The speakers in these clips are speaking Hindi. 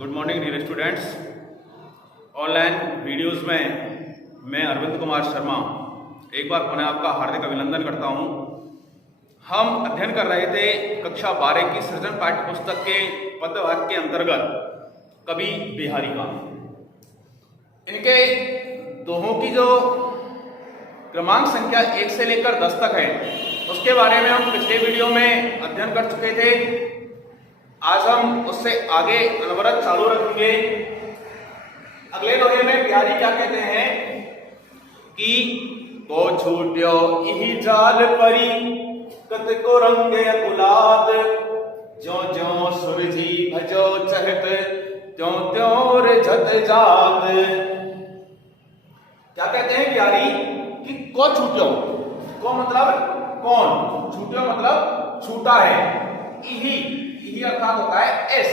Good morning dear students. Online videos में मैं अरविंद कुमार शर्मा एक बार पुनः आपका हार्दिक अभिनंदन करता हूं। हम अध्ययन कर रहे थे कक्षा 12 की सृजन पाठ्य पुस्तक के पदभाग के अंतर्गत कवि बिहारी का। इनके दोहों की जो क्रमांक संख्या 1 से लेकर 10 तक है उसके बारे में हम पिछले वीडियो में अध्ययन कर चुके थे। आज हम उससे आगे अनवरत चालू रखेंगे। अगले दोहे में बिहारी क्या कहते हैं कि को छूट्यो इही जाल परी कत को रंगे गुलाब जो जो सुरजी भजो चहत त्यों त्यों रे झट जात। क्या कहते हैं बिहारी कि को छूट्यो, को मतलब कौन, छूट्यो मतलब छूटा है, इही अर्थात होता है एस,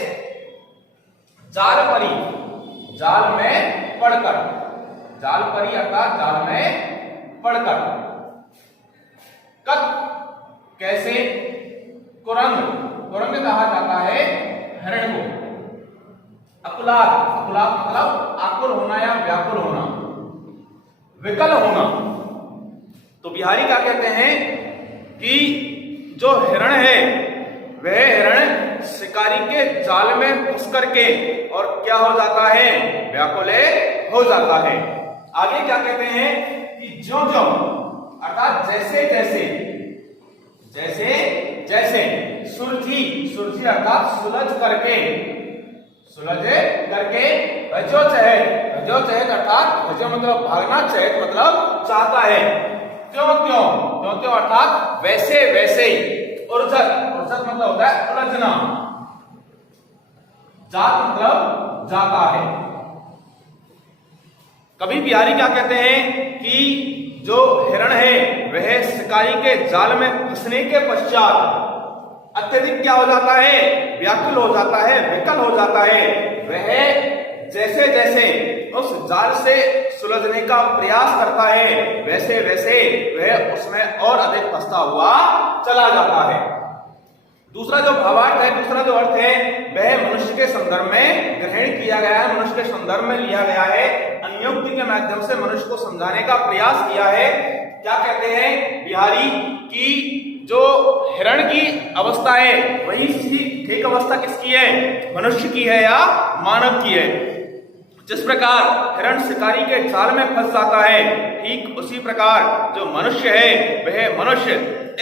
जाल परी जाल में पड़कर, जाल परी अर्थात जाल में पड़कर, कत कैसे, कुरंग कुरंग कहा जाता है हरण को, अकुलात अकुलात मतलब आकुल होना या व्याकुल होना, विकल होना। तो बिहारी क्या कहते हैं कि जो हिरण है वह हिरण शिकारी के जाल में फंस करके और क्या हो जाता है, व्याकुल हो जाता है। आगे क्या कहते हैं कि ज्यों ज्यों अर्थात जैसे जैसे, जैसे जैसे सुरझी सुरझी अर्थात सुलझ करके, सुलझ करके भजो चहत अर्थात भजो मतलब भागना, चहत मतलब चाहता है, क्यों क्यों क्यों क्यों अर्थात वैसे वैसे, उर्जत मतलब होता है उलझना, जात मतलब जाता है। कवि बिहारी क्या कहते हैं कि जो हिरण है वह शिकारी के जाल में फंसने के पश्चात अत्यधिक क्या हो जाता है, व्याकुल हो जाता है, विकल हो जाता है। वह जैसे जैसे उस जाल से सुलझने का प्रयास करता है वैसे वैसे वह उसमें और अधिक फंसता हुआ चला जाता है। दूसरा जो भावार्थ है, दूसरा जो अर्थ है वह मनुष्य के संदर्भ में ग्रहण किया गया है, मनुष्य के संदर्भ में लिया गया है, अन्योक्ति के माध्यम से मनुष्य को समझाने का प्रयास किया है। क्या कहते हैं बिहारी कि जो हिरण की अवस्था है वही ठीक अवस्था किसकी है, मनुष्य की है या मानव की है। जिस प्रकार हिरण शिकारी के जाल में फंस जाता है ठीक उसी प्रकार जो मनुष्य है वह मनुष्य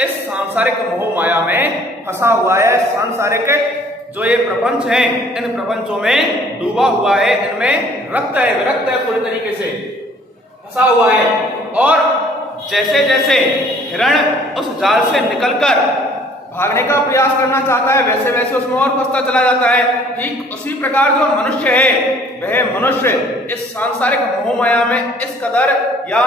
इस सांसारिक मोह माया में फंसा हुआ है। सांसारिक जो ये प्रपंच हैं इन प्रपंचों में डूबा हुआ है, इनमें रक्त है, विरक्त है, पूरी तरीके से फंसा हुआ है। और जैसे जैसे हिरण उस जाल से निकलकर भागने का प्रयास करना चाहता है वैसे वैसे उसमें और फंसता चला जाता है। ठीक उसी प्रकार जो मनुष्य है वह मनुष्य इस सांसारिक मोह माया में इस कदर या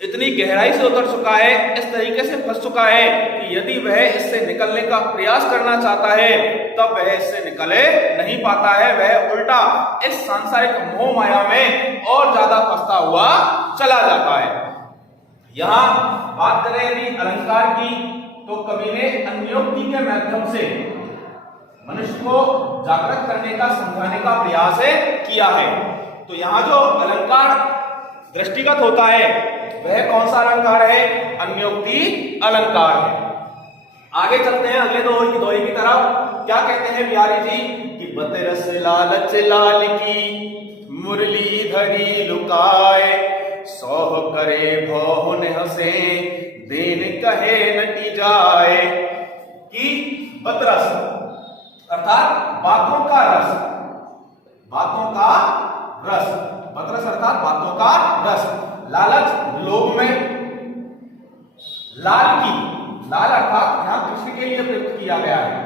इतनी गहराई से उतर चुका है, इस तरीके से फंस चुका है कि यदि वह इससे निकलने का प्रयास करना चाहता है तब वह इससे निकले नहीं पाता है, वह उल्टा इस सांसारिक मोह माया में और ज्यादा फंसता हुआ चला जाता है। यहां बात करें यदि अलंकार की तो कवि ने अन्योक्ति के माध्यम से मनुष्य को जागृत करने का, समझाने का प्रयास किया है। तो यहाँ जो अलंकार दृष्टिगत होता है वह कौन सा अलंकार है, अन्योक्ति अलंकार है। आगे चलते हैं अगले दोहे की तरफ। क्या कहते हैं बिहारी जी कि बतरस लालच लाल की मुरली धरी लुकाए, सौह करे भौन हंसे देन कहे नटी जाए। कि बतरस अर्थात बातों का रस, बातों का रस, बतरस अर्थात बातों का रस, लालच लोभ में, लाल की, लाल अर्थात यहां कृष्ण के लिए प्रयुक्त किया गया है।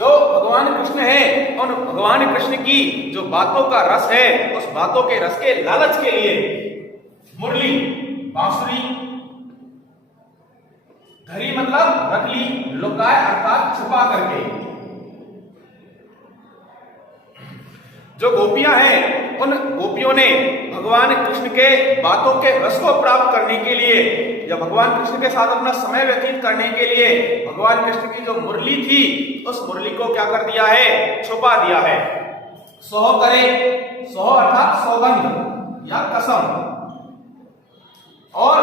जो भगवान कृष्ण है और भगवान कृष्ण की जो बातों का रस है उस बातों के रस के लालच के लिए मुरली बांसुरी, धरी मतलब रख ली, लुकाए अर्थात छुपा करके। जो गोपियां हैं उन गोपियों ने भगवान कृष्ण के बातों के रस को प्राप्त करने के लिए या भगवान कृष्ण के साथ अपना समय व्यतीत करने के लिए भगवान कृष्ण की जो मुरली थी उस मुरली को क्या कर दिया है, छुपा दिया है। सोह करे, सोह अर्थात सौगंध या कसम। और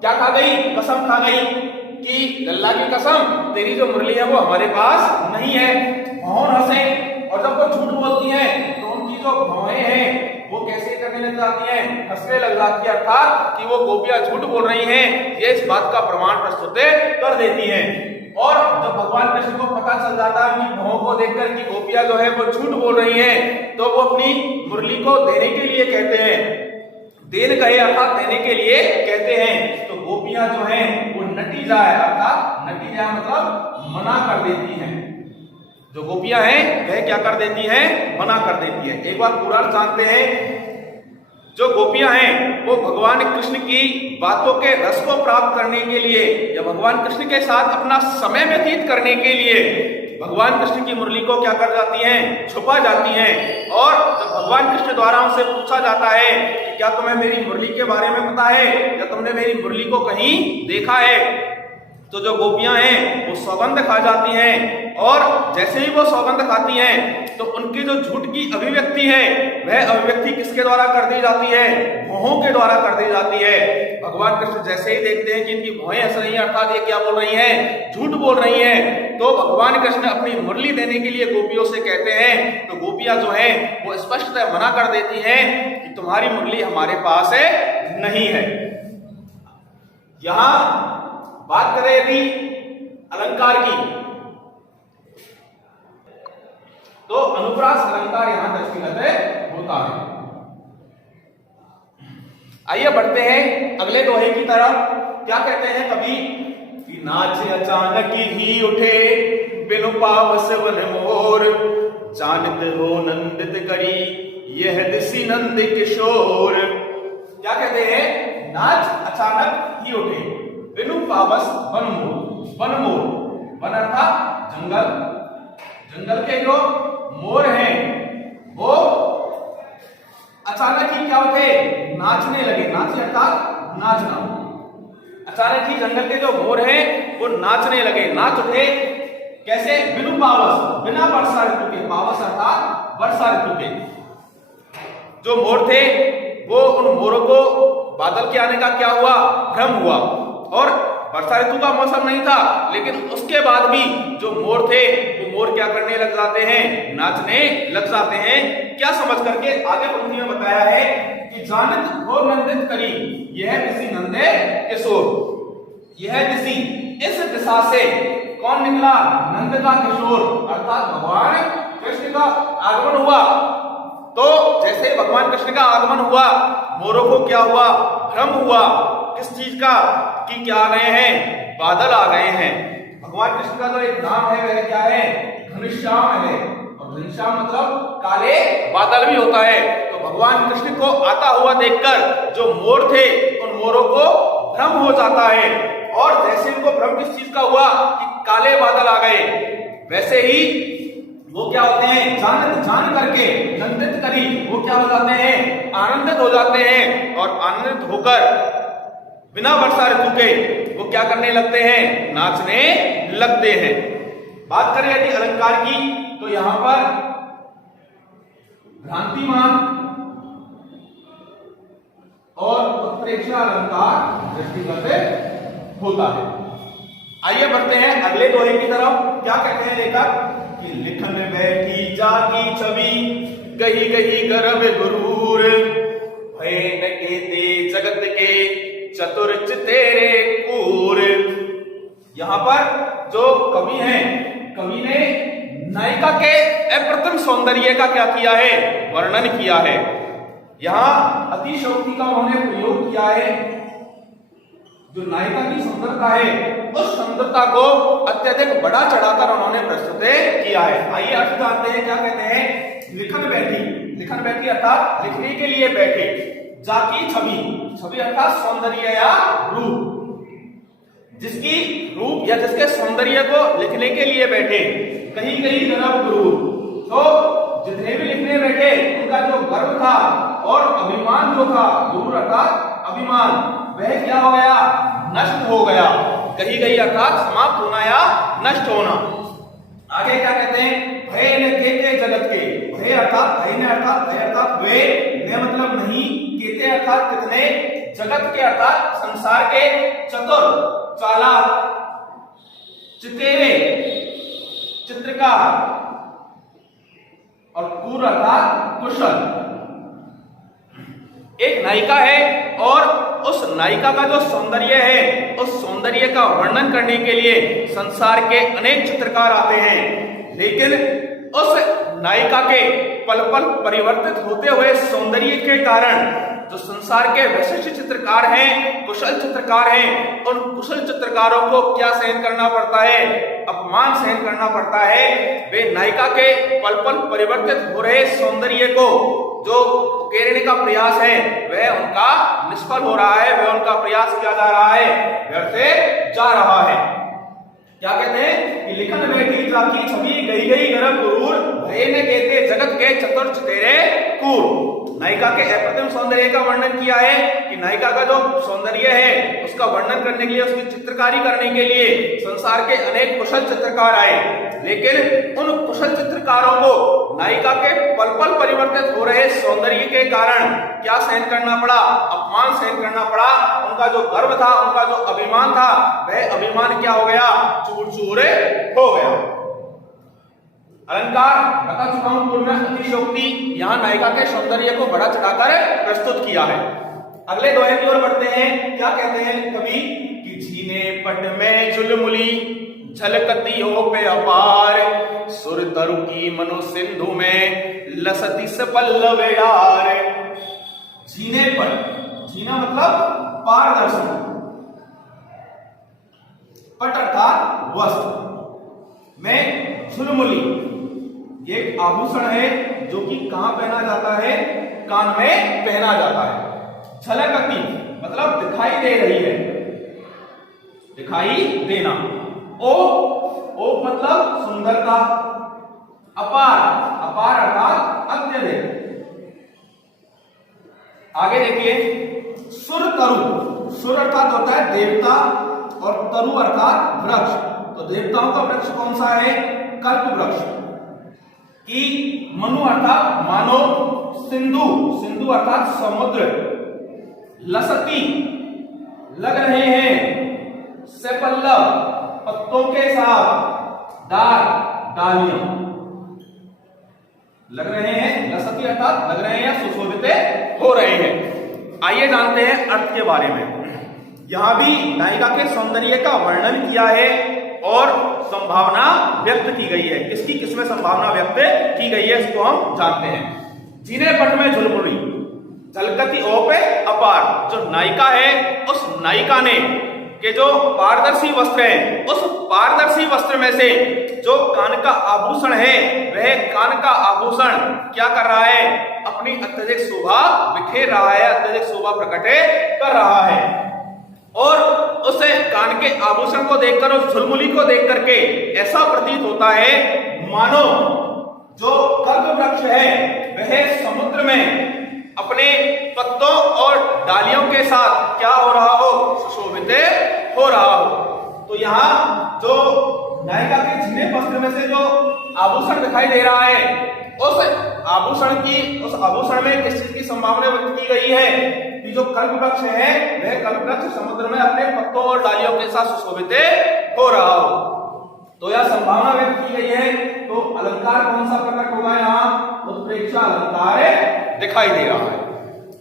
क्या खा गई? कसम खा गई कि लल्ला की कसम तेरी जो मुरली है वो हमारे पास नहीं है। भौन हंसे, और जब वो झूठ बोलती हैं तो उनकी जो भौएं हैं वो कैसे करने लग जाती हैं? हंसने लग जाती है, अर्थात कि वो गोपियां झूठ बोल रही हैं, ये इस बात का प्रमाण प्रस्तुत कर देती हैं। और जब भगवान कृष्ण को पता चल जाता है उनकी भौं को देखकर कि गोपियां जो है वो झूठ बोल रही हैं, तो वो अपनी मुरली को देने के लिए कहते हैं। देन कहे अर्थात देने के लिए कहते हैं। तो गोपियां जो हैं वो नटी जाए, अर्थात नटी जाए मतलब मना कर देती हैं। जो गोपियां हैं वह क्या कर देती हैं? मना कर देती हैं। एक बार पूरा जानते हैं। जो गोपियां हैं वो भगवान कृष्ण की बातों के रस को प्राप्त करने के लिए या भगवान कृष्ण के साथ अपना समय व्यतीत करने के लिए भगवान कृष्ण की मुरली को क्या कर जाती हैं? छुपा जाती हैं। और जब भगवान कृष्ण द्वारा उनसे पूछा जाता है कि क्या तुम्हें मेरी मुरली के बारे में पता है या तुमने मेरी मुरली को कहीं देखा है, तो जो गोपियां हैं वो सौगंध खा जाती हैं। और जैसे ही वो सौगंध खाती हैं तो उनकी जो झूठ की अभिव्यक्ति है वह अभिव्यक्ति किसके द्वारा कर दी जाती है? भौहों के द्वारा कर दी जाती है। भगवान कृष्ण जैसे ही देखते हैं कि इनकी भौहें हंस रही हैं, अर्थात ये क्या बोल रही हैं? झूठ बोल रही हैं, तो भगवान कृष्ण अपनी मुरली देने के लिए गोपियों से कहते हैं। तो गोपियां जो हैं वो स्पष्टतः मना कर देती हैं कि तुम्हारी मुरली हमारे पास है नहीं है। यहां बात करें यदि अलंकार की, तो अनुप्रास अलंकार यहां दृष्टिगत होता है। आइए बढ़ते हैं अगले दोहे की तरफ। क्या कहते हैं कवि कि नाच अचानक ही उठे बिनु पावस वन मोर, जानत हो नंदित करी यह दिसी नंद किशोर। क्या कहते हैं? नाच अचानक ही उठे बिनु पावस one more. One more, one अर्थात जंगल, जंगल के जो मोर हैं वो अचानक ही क्या उठे? नाचने लगे। नाच अर्थात नाचना। अचानक ही जंगल के जो मोर हैं वो नाचने लगे, नाच उठे। कैसे? बिनु पावस, बिना वर्षा ऋतु के। पावस अर्थात वर्षा ऋतु के। जो मोर थे वो उन मोरों को बादल के आने का क्या हुआ? भ्रम हुआ। और वर्षा ऋतु का मौसम नहीं था, लेकिन उसके बाद भी जो मोर थे वो मोर क्या करने लग जाते हैं? नाचने लग जाते हैं। क्या समझ करके? आगे पंक्ति में बताया है कि जानत हो नंदित करी यह किसी नंदे किशोर। यह किसी, इस दिशा से कौन निकला? नंद का किशोर, अर्थात भगवान कृष्ण का आगमन हुआ। तो जैसे भगवान कृष्ण का आगमन हुआ, मोरों को क्या हुआ? भ्रम हुआ। किस चीज का? कि क्या आ गए हैं? बादल आ गए हैं। भगवान कृष्ण का जो एक नाम है वह क्या है? घनश्याम है। और घनश्याम मतलब काले बादल भी होता है। तो भगवान कृष्ण को आता हुआ देखकर जो मोर थे उन मोरों को भ्रम हो जाता है। और जैसे उनको भ्रम किस चीज का हुआ कि काले बादल आ गए, वैसे ही वो क्या होते हैं? जान करके नंदित करी, वो क्या हो जाते हैं? आनंदित हो जाते हैं। और आनंदित होकर बिना वर्षा ऋतु के वो क्या करने लगते हैं? नाचने लगते हैं। बात करें यदि अलंकार की, तो यहां पर भ्रांतिमान और उत्प्रेक्षा अलंकार दृष्टिगत होता है। आइए बढ़ते हैं अगले दोहे की तरफ। क्या कहते हैं लेखक कि लिखन बैठी जागी छवि गही गही गर्भ गुरूर, भय न कहते जगत के चतुर्च तेरे कूर। यहां पर जो कवि हैं, कवि ने नायिका के अप्रतिम सौंदर्य का क्या किया है? वर्णन किया है। यहां अतिशयोक्ति का उन्होंने प्रयोग किया है। जो नायिका की सुंदरता है उस सुंदरता को अत्यधिक बढ़ा चढ़ाकर उन्होंने प्रस्तुत किया है। आइए अर्थ जानते हैं। क्या कहते हैं? लिखन बैठी, लिखन बैठी अर्थात लिखने के लिए बैठे। जाकी छवि, छवि अर्थात सौंदर्य या रूप। जिसकी रूप या जिसके सौंदर्य को लिखने के लिए बैठे। कहीं कहीं गर्भ गुरु, तो जितने भी लिखने बैठे उनका जो गर्व था और अभिमान जो था, गुरु अर्थात अभिमान, वह क्या हो गया? नष्ट हो गया। कही गई अर्थात समाप्त होना या नष्ट होना। आगे क्या कहते हैं? भय न के जगत के, भय अर्थात वे, ने मतलब नहीं, केते अर्थात कितने, जगत के अर्थात संसार के, चतुर चालाक, चितेरे चित्रकार और कूर अर्थात कुशल। एक नायिका है और उस नायिका का जो सौंदर्य है, उस सौंदर्य का वर्णन करने के लिए संसार के अनेक चित्रकार आते हैं, लेकिन उस नायिका के पल पल परिवर्तित होते हुए सौंदर्य के कारण जो संसार के विशिष्ट चित्रकार हैं, कुशल चित्रकार हैं, उन कुशल चित्रकारों को क्या सहन करना पड़ता है? अपमान सहन करना पड़ता है। वे नायिका के पल पल परिवर्तित हो रहे सौंदर्य को जो उकेरने का प्रयास है वह उनका निष्फल हो रहा है, वह उनका प्रयास किया जा रहा है, व्यर्थ जा रहा है। क्या कहते हैं कि लिखन बैठी जाकी छवि गई गई गर्भ गुरूर भय ने कहते जगत के चतुर चितेरे कूर। नायिका के अप्रतिम सौंदर्य का वर्णन किया है कि नायिका का जो सौंदर्य है उसका वर्णन करने के लिए, उसकी चित्रकारी करने के लिए संसार के अनेक कुशल चित्रकार आए, लेकिन उन कुशल चित्रकारों को नायिका के पल पल परिवर्तित हो रहे सौंदर्य के कारण क्या सहन करना पड़ा? अपमान सहन करना पड़ा। उनका जो गर्व था, उनका जो अभिमान था, वह अभिमान क्या हो गया? चूर चूर हो गया। अलंकार बता चुका हूं पूर्व में, अतिशयोक्ति यहां नायिका के सौंदर्य को बड़ा चढ़ाकर प्रस्तुत किया है। अगले दोहे की ओर बढ़ते हैं। क्या कहते हैं कवि कि झीने पट में झुलमुली झलकती हो पे अपार, सुर तरु की मनो सिंधु में लसती से पल्लव यार। झीने पट, झीना मतलब पारदर्शी, पट अर्थात वस्त्र, में झुलमुली एक आभूषण है जो कि कहां पहना जाता है? कान में पहना जाता है। झलकती मतलब दिखाई दे रही है, दिखाई देना। ओ मतलब सुंदरता। अपार, अपार अर्थात अत्यधिक। आगे देखिए सुर तरु, सुर अर्थात होता है देवता और तरु अर्थात वृक्ष। तो देवताओं का वृक्ष कौन सा है? कल्प वृक्ष। की मनु अर्थात मानो, सिंधु, सिंधु अर्थात समुद्र। लसती लग रहे हैं, से पल्लव पत्तों के साथ, डाल डालियां लग रहे हैं। लसती अर्थात लग रहे हैं या सुशोभित हो रहे हैं। आइए जानते हैं अर्थ के बारे में। यहां भी नायिका के सौंदर्य का वर्णन किया है और संभावना व्यक्त की गई है। किसकी किसमें संभावना व्यक्त की गई है इसको हम जानते हैं। झीने पट में झुलमुली झलकती ओ पे अपार। जो नायिका है उस नायिका ने के जो पारदर्शी वस्त्र है, उस पारदर्शी वस्त्र में से जो कान का आभूषण है वह कान का आभूषण क्या कर रहा है? अपनी अत्यधिक शोभा बिखेर रहा है, अत्यधिक शोभा प्रकट कर रहा है। और उसे कान के आभूषण को देखकर, उस झुलमुली को देख करके ऐसा प्रतीत होता है मानो जो कल्प वृक्ष है वह समुद्र में अपने पत्तों और डालियों के साथ क्या हो रहा हो? सुशोभित हो रहा हो। तो यहाँ जो नायिका के झीने वस्त्र में से जो आभूषण दिखाई दे रहा है, उस आभूषण में किस चीज की संभावना व्यक्त की गई है कि जो कल्प वृक्ष है वह कल्प वृक्ष समुद्र में अपने पत्तों और डालियों के साथ सुशोभित हो रहा हो। तो यह संभावना व्यक्त की गई है। तो अलंकार कौन सा प्रकट होगा? यहाँ उत्प्रेक्षा अलंकार दिखाई दे रहा है।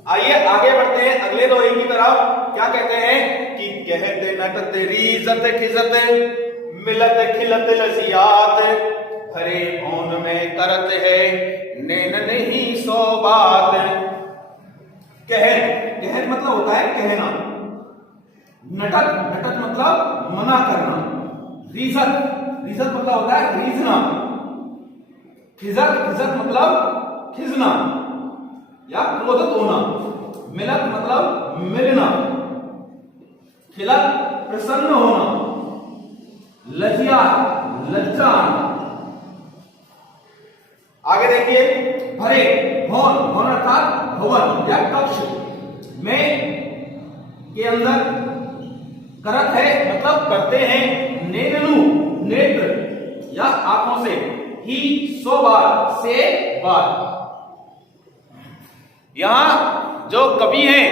आइए आगे बढ़ते हैं अगले दोहे की तरफ। क्या कहते हैं कि कहते नटते रीजत खिजत मिलत खिलत लसियात, हरे भौन में करत है नैन नहीं सो बात। कहत, कहत मतलब होता है कहना। नटत, नटत मतलब मना करना। रीजत, रीजत मतलब होता है रीझना। खिजत, खिजत मतलब खिजना या क्रोधित होना। मिलत मतलब मिलना। खिलत प्रसन्न होना। लज्जा, लज्जा। आगे देखिए भरे, भवन, भवन अर्थात भवन या कक्ष में के अंदर करत है मतलब करते हैं। नेननु नेत्र या आंखों से, ही सो बार से बार। यहाँ जो कवि हैं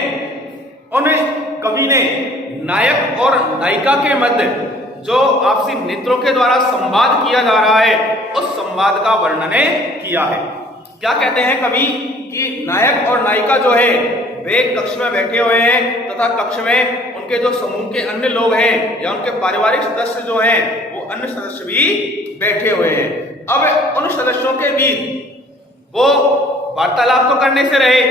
उन कवि ने नायक और नायिका के मध्य जो आपसी नेत्रों के द्वारा संवाद किया जा रहा है उस संवाद का वर्णन किया है। क्या कहते हैं कवि कि नायक और नायिका जो है वे कक्ष में बैठे हुए हैं तथा कक्ष में उनके जो समूह के अन्य लोग हैं या उनके पारिवारिक सदस्य जो हैं वो अन्य सदस्य भी बैठे हुए हैं। अब उन सदस्यों के बीच वो वार्तालाप तो करने से रहे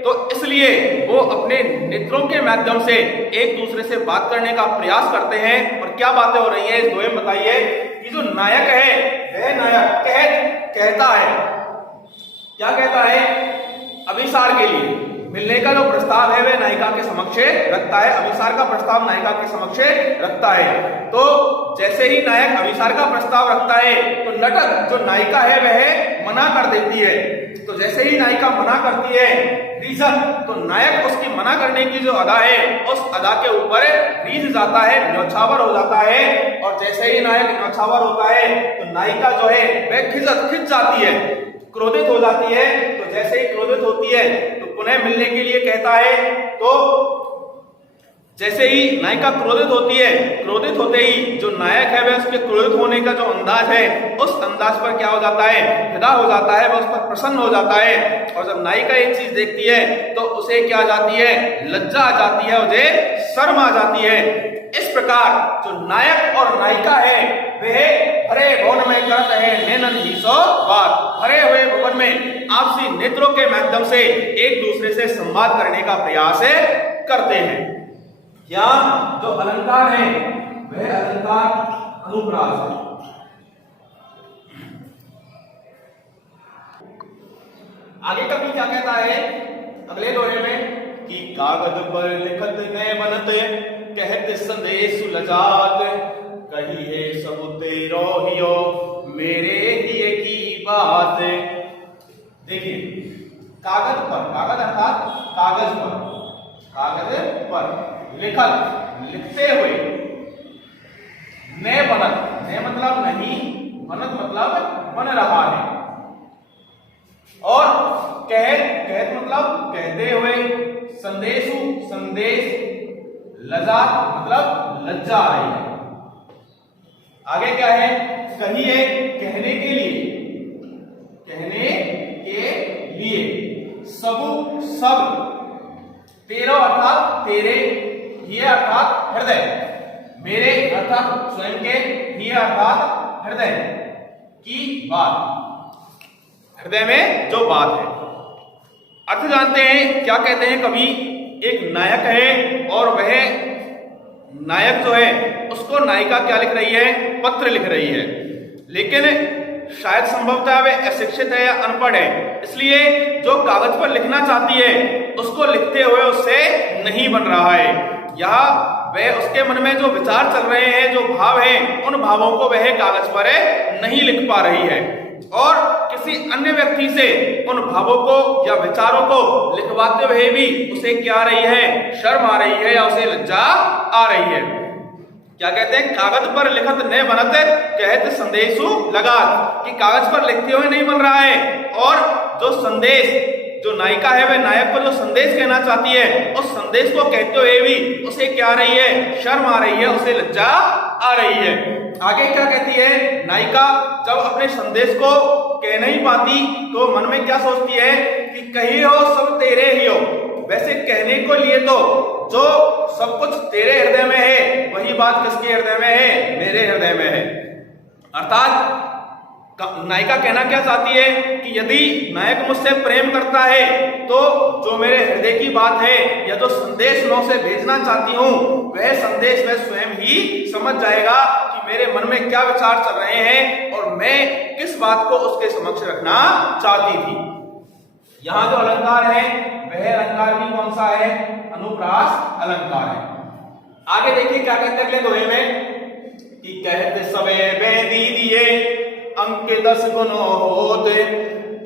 तो इसलिए वो अपने नेत्रों के माध्यम से एक दूसरे से बात करने का प्रयास करते हैं। और क्या बातें हो रही है इस दोहे में बताइए कि जो नायक है वह नायक कहता है, क्या कहता है, अभिसार के लिए मिलने का जो प्रस्ताव है वह नायिका के समक्ष रखता है, अभिसार का प्रस्ताव नायिका के समक्ष रखता है। तो जैसे ही नायक अभिसार का प्रस्ताव रखता है तो नटक जो नायिका है वह मना कर देती है। तो जैसे ही नायिका मना करती है रीजन, तो नायक उसकी मना करने की जो अदा है उस अदा के ऊपर रीझ जाता है, न्यौछावर हो जाता है। और जैसे ही नायक न्यौछावर होता है तो नायिका जो है वह खिंच जाती है, क्रोधित हो जाती है। तो जैसे ही क्रोधित होती है तो पुनः मिलने के लिए कहता है। तो जैसे ही नायिका क्रोधित होती है, क्रोधित होते ही जो नायक है वह उसके क्रोधित होने का जो अंदाज है उस अंदाज पर क्या हो जाता है, फिदा हो जाता है, वह उस पर प्रसन्न हो जाता है। और जब नायिका एक चीज देखती है तो उसे क्या आ जाती है, लज्जा आ जाती है, उसे शर्म आ जाती है। इस प्रकार जो नायक और नायिका है वे भरे भवन में करते हैं नैनन ही सो बात, भरे हुए भवन में आपसी नेत्रों के माध्यम से एक दूसरे से संवाद करने का प्रयास करते हैं। यहाँ जो अलंकार है वह अलंकार अनुप्रास है। आगे कभी क्या कहता है अगले दोहे में कि कागज पर लिखत नए बनत कहत संदेश लजात कहिए सब तेरो हियो मेरे लिए की बात। देखिए कागज पर, कागज अर्थात कागज पर लिखत लिखते हुए, नए बनत, नए मतलब नहीं, बनत मतलब बन रहा है, और कहत मतलब कहते हुए, संदेशु संदेश, लजात मतलब लज्जा आ रही है। आगे क्या है, कहिए कहने के लिए, कहने के लिए, सबु सब, तेरो अर्थात तेरे, ये अर्थात हृदय, मेरे अर्थात स्वयं के, ये अर्थात हृदय की बात, हृदय में जो बात है। अर्थ जानते हैं क्या कहते हैं कवि। एक नायक है और वह नायक जो है उसको नायिका क्या लिख रही है, पत्र लिख रही है, लेकिन शायद संभवतः वह अशिक्षित है या अनपढ़ है, इसलिए जो कागज पर लिखना चाहती है उसको लिखते हुए उससे नहीं बन रहा है। यहाँ वह उसके मन में जो विचार चल रहे हैं, जो भाव हैं, उन भावों को वह कागज पर नहीं लिख पा रही है और किसी अन्य व्यक्ति से उन भावों को या विचारों को लिखवाते हुए भी उसे क्या आ रही है, शर्म आ रही है या उसे लज्जा आ रही है। क्या कहते हैं, कागज पर लिखत न बनत कहत संदेशु लगात, कि कागज पर लिखते हुए नहीं बन रहा है और जो संदेश, जो नायिका है वह नायक को जो संदेश कहना चाहती है उस संदेश को कहते हुए भी उसे क्या आ रही है, शर्म आ रही है, उसे लज्जा आ रही है। आगे क्या कहती है, नायिका जब अपने संदेश को कह नहीं पाती तो मन में क्या सोचती है कि कही हो सब तेरे ही हो। वैसे कहने को लिए तो जो सब कुछ तेरे हृदय में है वही बात किसके हृदय में है, मेरे हृदय में है। अर्थात नायिका कहना क्या चाहती है कि यदि नायक मुझसे प्रेम करता है तो जो मेरे हृदय की बात है या जो संदेश मैं उसे भेजना चाहती हूँ वह संदेश वह स्वयं ही समझ जाएगा कि मेरे मन में क्या विचार चल रहे हैं और मैं किस बात को उसके समक्ष रखना चाहती थी। यहाँ जो अलंकार है वह अलंकार भी कौन सा है, अनुप्रास अलंकार है। आगे देखिए क्या कहते हैं अगले दोहे में कि कहते सबे बेदी दिए अंक 10 गुनो होते,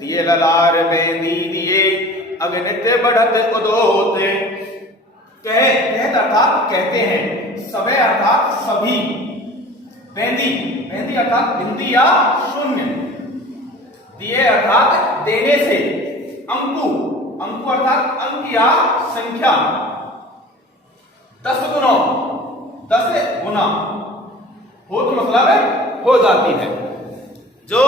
दिए ललार बेदी दिए अगनित बढ़त उदोते। कहत अर्थात कहते हैं, सबे अर्थात सभी, बेंदी, बेंदी अर्थात बिंदी या शून्य, दिए अर्थात देने से, अंकु, अंकु अर्थात अंक या संख्या 10 गुना 10 गुना हो तो मतलब है हो जाती है। जो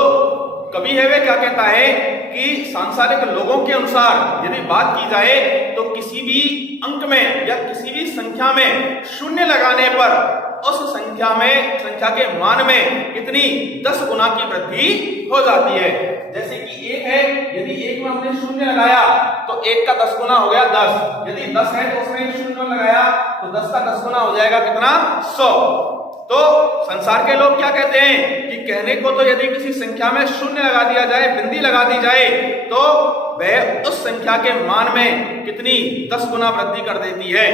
कवि है वे क्या कहता है कि सांसारिक लोगों के अनुसार यदि बात की जाए तो किसी भी अंक में या किसी भी संख्या में शून्य लगाने पर उस संख्या के मान में कितनी 10 गुना की वृद्धि हो जाती है। जैसे कि 1 है, यदि 1 में हमने शून्य लगाया तो 1 का 10 गुना हो गया 10। यदि 10 है तो उसमें शून्य लगाया तो 10 का 10 गुना हो जाएगा कितना 100। तो संसार के लोग क्या कहते हैं कि कहने को तो यदि किसी संख्या में शून्य लगा दिया जाए, बिंदी लगा दी जाए, तो वह उस संख्या के मान में कितनी 10 गुना वृद्धि कर देती है।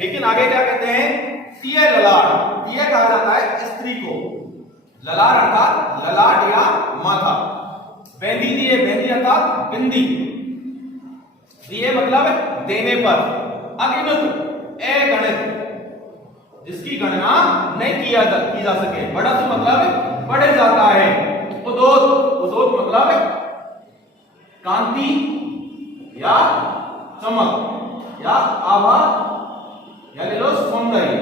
लेकिन आगे क्या कहते हैं, तिय ललाट, तिय कहा जाता है स्त्री को, ललाट अर्थात ललाट या माथा, बेंदी दिए, बेंदी अर्थात बिंदी, दिए मतलब देने पर, अगिनत ए गणित जिसकी गणना नहीं की जा सके, बढ़त मतलब बढ़ जाता है, उदोत, उदोत मतलब कांति या चमक या आभा या ले लो सौंदर्य,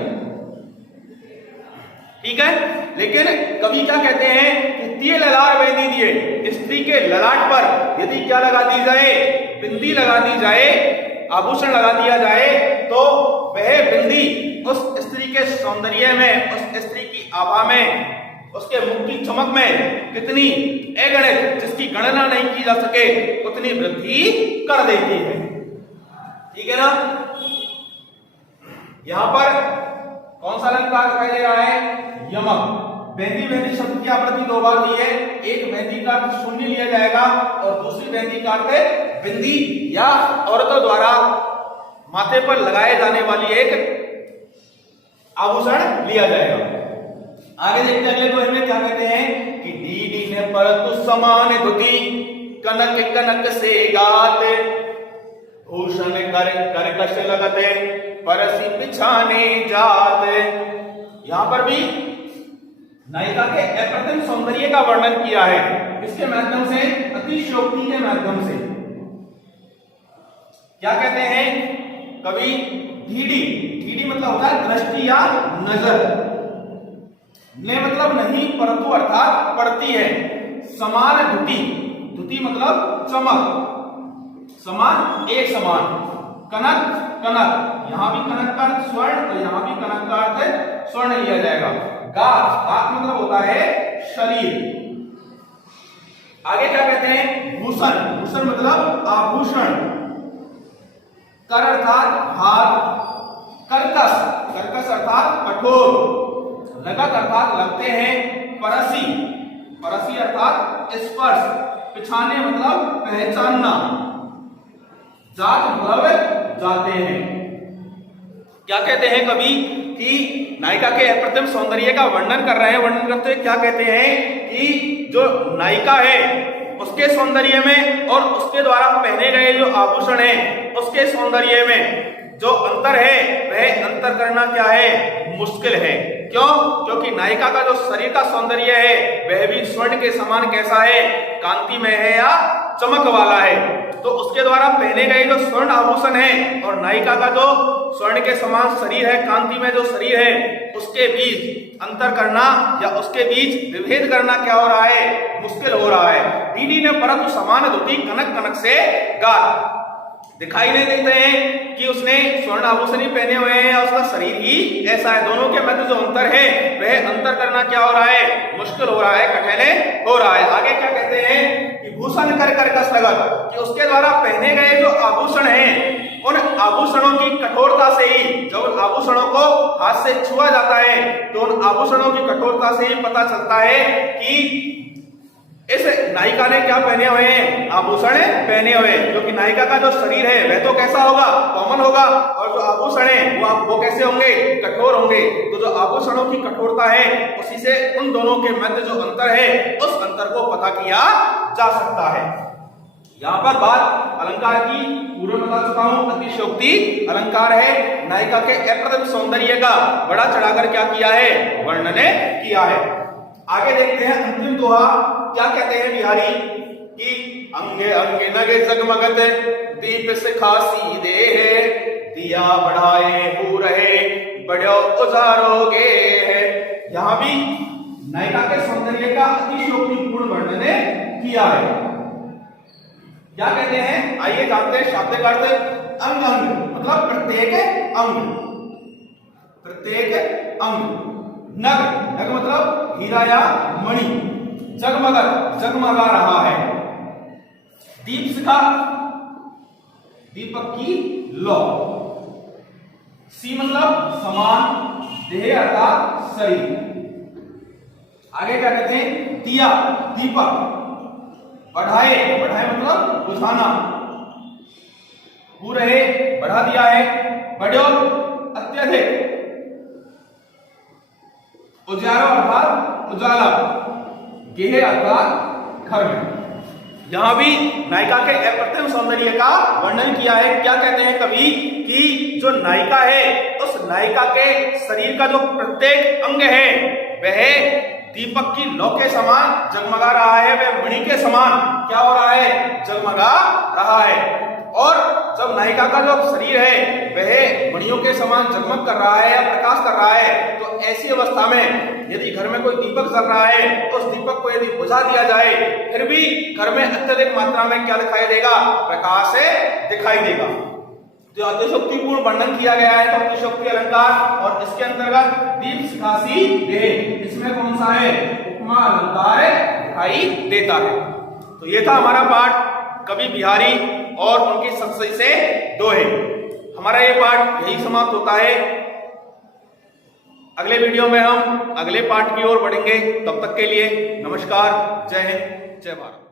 ठीक है। लेकिन कवि क्या कहते हैं कि तिय ललाट बेंदी दिए, स्त्री के ललाट पर यदि क्या लगा दी जाए, बिंदी लगा दी जाए, आभूषण लगा दिया जाए, तो वह बिंदी उस स्त्री के सौंदर्य में, उस स्त्री की आभा में, उसके मुख की चमक में कितनी अगणित, जिसकी गणना नहीं की जा सके, उतनी वृद्धि कर देती है, ठीक है ना। यहां पर कौन सा अलंकार दिखाई दे रहा है, यमक। बेंदी बेंदी शब्द की आवृत्ति 2 बार दी है, एक बेंदी का अर्थ शून्य लिया जाएगा और दूसरी बेंदी का अर्थ बिंदी या औरतों द्वारा माथे पर लगाए जाने वाली एक आभूषण लिया जाएगा। आगे देखते हैं अगले दोहे में क्या कहते हैं कि डी ने परतु समान धुति, कनक कनक से गाते, भूषण कर कर्कश लगते, परसी पिछाने जाते। यहां पर भी नायिका के अप्रतिम सौंदर्य का वर्णन किया है, इसके माध्यम से, अतिशयोक्ति के माध्यम से। क्या कहते हैं कवि, ढीडी, ढीडी मतलब होता है दृष्टि या नजर, ने मतलब नहीं परंतु अर्थात पड़ती है, समान धुति, धुति मतलब चमक, समान एक समान, कनक कनक, यहां भी कनक का अर्थ स्वर्ण और यहां भी कनक का अर्थ स्वर्ण लिया जाएगा। गात, गात मतलब होता है शरीर। आगे क्या कहते हैं, भूषण, भूषण मतलब आभूषण, कर अर्थात हाथ, कर्कश, कर्कश अर्थात कठोर, लगत अर्थात लगते हैं, परसी, परसी अर्थात स्पर्श, पिछाने मतलब पहचानना, जात मतलब जाते हैं। क्या कहते हैं कवि कि नायिका के अप्रतिम सौंदर्य का वर्णन कर रहे हैं, वर्णन करते हुए क्या कहते हैं कि जो नायिका है उसके सौंदर्य में और उसके द्वारा पहने गए जो आभूषण है उसके सौंदर्य में जो अंतर है वह अंतर करना क्या है, मुश्किल है। क्यों? क्योंकि नायिका का जो शरीर का सौंदर्य है वह भी स्वर्ण के समान कैसा है, कांति में है या चमक वाला है। तो उसके द्वारा पहने गए जो स्वर्ण आभूषण है और नायिका का जो स्वर्ण के समान शरीर है, कांति में जो शरीर है, उसके बीच अंतर करना या उसके बीच विभेद करना क्या हो रहा है, मुश्किल हो रहा है। दीदी ने परंतु समान धोती कनक कनक से गात, दिखाई नहीं देते हैं कि उसने स्वर्ण आभूषण ही पहने हुए हैं या उसका शरीर ही ऐसा है। दोनों के मध्य जो अंतर है वह अंतर करना क्या हो रहा है, मुश्किल हो रहा है, कठिन हो रहा है। आगे क्या कहते हैं कि भूषण कर कर्कश लगत, कि उसके द्वारा पहने गए जो आभूषण हैं उन आभूषणों की कठोरता से ही, जब आभूषणों को हाथ से छुआ जाता है तो उन आभूषणों की कठोरता से ही पता चलता है कि इस नायिका ने क्या पहने हुए हैं, आभूषण पहने हुए, क्योंकि नायिका का जो शरीर है वह तो कैसा होगा, कॉमन होगा, और जो आभूषण है वो कैसे होंगे, कठोर होंगे। तो जो आभूषणों की कठोरता है उसी से उन दोनों के मध्य जो अंतर है उस अंतर को पता किया जा सकता है। यहाँ पर बात अलंकार की पूर्व बता चुका हूं, अतिशयोक्ति अलंकार है, नायिका के अप्रतिम सौंदर्य का बड़ा चढ़ाकर क्या किया है, वर्णन किया है। आगे देखते हैं अंतिम दोहा क्या कहते हैं बिहारी कि अंगे अंगे नगे जगमगत दीप सिखासी दे, दिया बढ़ाए हो रहे बड़ो उजारोगे। यहां भी नायिका के सौंदर्य का अतिशयोक्तिपूर्ण वर्णन किया है। क्या कहते हैं, आइए जानते हैं शाब्दिक अर्थ। अंग अंग मतलब प्रत्येक अंग, प्रत्येक अंग। नग नग मतलब हीरा या मणि। जगमगत जगमगा रहा है। दीप शिखा दीपक की लौ। सी मतलब समान, देह अर्थात शरीर। आगे क्या कहते हैं, दिया दीपक। बढ़ाए बढ़ाए मतलब बुझाना। हो रहे बढ़ा दिया है। बढ़ो अत्यधिक। उजाला अर्थात उजाला। गेह अर्थात घर में। यहां भी नायिका के अप्रतिम सौंदर्य का वर्णन किया है। क्या कहते हैं कवि कि जो नायिका है उस नायिका के शरीर का जो प्रत्येक अंग है वह दीपक की लौ के समान जगमगा रहा है, वह मणि के समान क्या हो रहा है, जगमगा रहा है। और जब नायिका का जो शरीर है वह मणियों के समान जगमग कर रहा है या प्रकाश कर रहा है, तो ऐसी अवस्था में यदि घर में कोई दीपक जल रहा है तो उस दीपक को यदि बुझा दिया जाए फिर भी घर में अत्यधिक मात्रा में क्या दिखाई देगा, प्रकाश दिखाई देगा। जो अतिशयोक्तिपूर्ण वर्णन किया गया है तो अतिशयोक्ति अलंकार, और इसके अंतर्गत दीप शिखासी देह, इसमें कौन सा है, उपमा अलंकार दिखाई देता है। तो ये था हमारा पाठ कवि बिहारी और उनकी संशय से दोहे। हमारा ये पाठ यही समाप्त होता है। अगले वीडियो में हम अगले पाठ की ओर बढ़ेंगे। तब तक के लिए नमस्कार, जय हिंद, जय भारत।